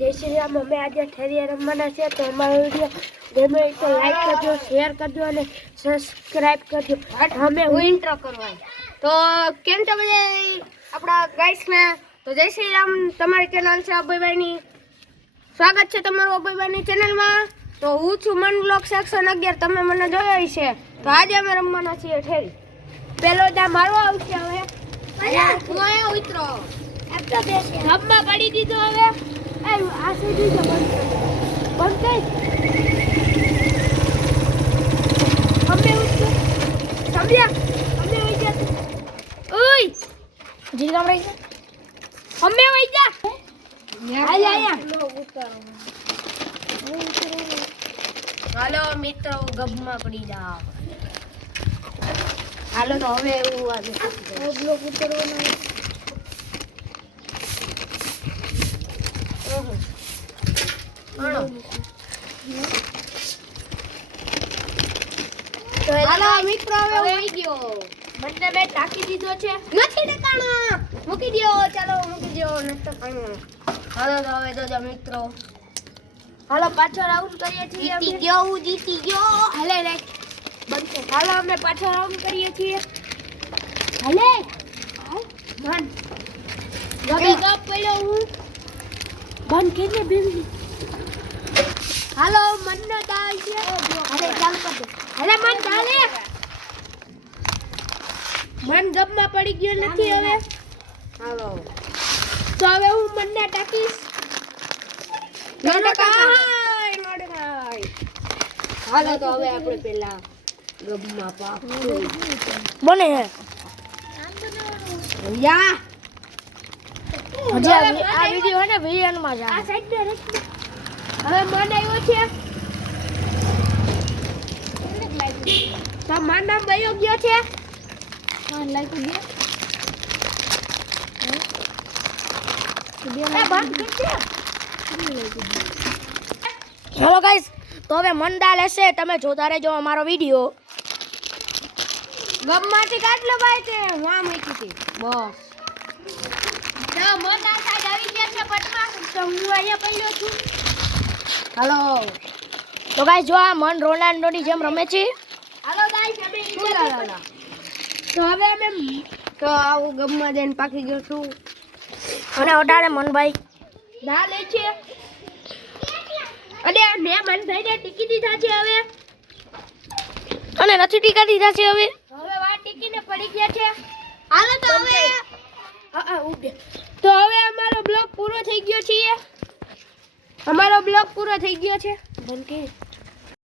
जय श्री राम। અમે આજે ઠેરિયા રમવાના છે તો અમારો વિડિયો ગમે તો લાઈક કરજો, શેર કરજો અને સબસ્ક્રાઇબ કરજો. અમે ઇન્ટ્રો કરવાનો તો કેમ છો બધા આપણા ગાઈસ ને. તો જય શ્રી રામ. તમારી ચેનલ છે અભયભાઈની. સ્વાગત છે તમારું અભયભાઈની ચેનલમાં. તો હું છું મન બ્લોગ સેક્શન 11. તમે મને જોયો છે. તો આજે અમે રમવાના છીએ ઠેરી. પેલો જા મારો આવશે. હવે હું આયા ઉતરો એમ તો બેસે હમમાં પડી દીધો. હવે આ સુધી જ બંધ કરી અમે ઉઠો સમજ્યા. અમે વઈ જા. ઓય જી કામ રહી છે. અમે વઈ જા. હાલ આયા હાલો મિત્રો ગબમાં પડી જાઓ. હાલો તો હવે એવું આજે બ્લોક ઉતરવાનો. હાલો મિત્રો હવે વઈ ગયો. મને મેં ટાંકી દીધો છે. નથી ઠેકાણા. મૂકી દ્યો. ચાલો મૂકી દ્યો. નથી ઠેકાણા. હાલો તો હવે તો મિત્રો હાલો પાછો રાઉન્ડ કરીએ છીએ. જીતી ગયો. હાલે રે બંધ. હાલો અમે પાછો રાઉન્ડ કરીએ છીએ. હાલે મન ગબે ગપ પડ્યો હું બંધ કેને બેબી. હાલો મનનો દાલ છે. હાલે ચાલ કર. હાલે મન ચાલે. મન ગપમાં પડી ગયો નથી હવે. હાલો તો હવે હું મનને ટાકીશ. હાલો તો હવે આપણે પેલા ગબમાં પાક બને હે યા હજી આ વિડિયો હે ને VN માં જા. આ સાઈડ ને રખ. હવે મન આવ્યો છે. તો માર નામ વયો ગયો છે. હા લાઈક ગયો. એ બંધ કરી દે. હેલો ગાઈસ, તો હવે મંડા લેશે. તમે જોતા રહેજો અમારો વિડિયો. ગબમાંથી કાઢ લો ભાઈ. તે વામ મૂકી હતી બસ. તો મંડા સાઈડ આવી ગયા છે પટમાં. તો હું અહીંયા પડ્યો છું. હાલો તો ગાઈસ જો આ મન રોનાલ્ડોની જેમ રમે છે. હાલો ગાઈસ અમે તો હવે અમે તો આવું ગબમાં જઈને પાકી ગયો છું. અને ઓટાડે મનભાઈ દા લે છે. અને મેં મન ભાઈને ટીકી દીધા છે હવે. અને નથી ટીકા દીધા છે હવે. હવે વા ટીકીને પડી ગયા છે. હાલો તો હવે ઉડે. તો હવે અમારો બ્લોગ પૂરો થઈ ગયો છે. અમારો બ્લોગ પૂરો થઈ ગયો છે. બંધ કરી.